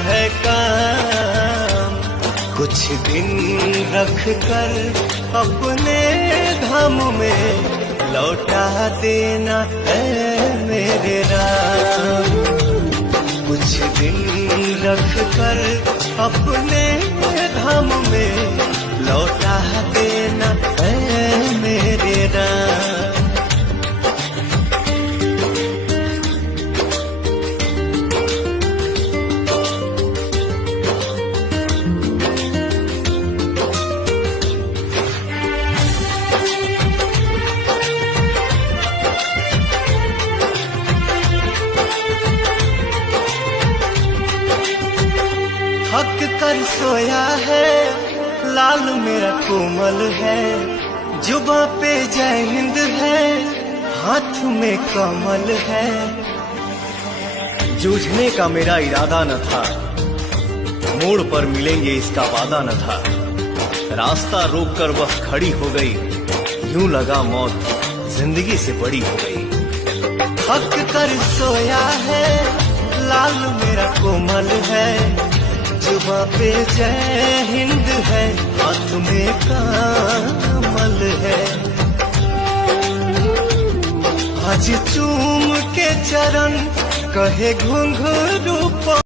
है काम, कुछ दिन रख कर अपने धाम में लौटा देना है मेरे राम। कुछ दिन रख कर अपने धाम में लौटा देना है मेरे राम। थक कर सोया है लाल मेरा कोमल है, जुबां पे जय हिंद है, हाथ में कमल है। जूझने का मेरा इरादा न था, मोड़ पर मिलेंगे इसका वादा न था। रास्ता रोक कर वह खड़ी हो गई, यूं लगा मौत जिंदगी से बड़ी हो गई। थक कर सोया है लाल मेरा कोमल है, जुबां पे जय हिंद है, हाथ में कमल है। आज चूम के चरण कहे घुंघरू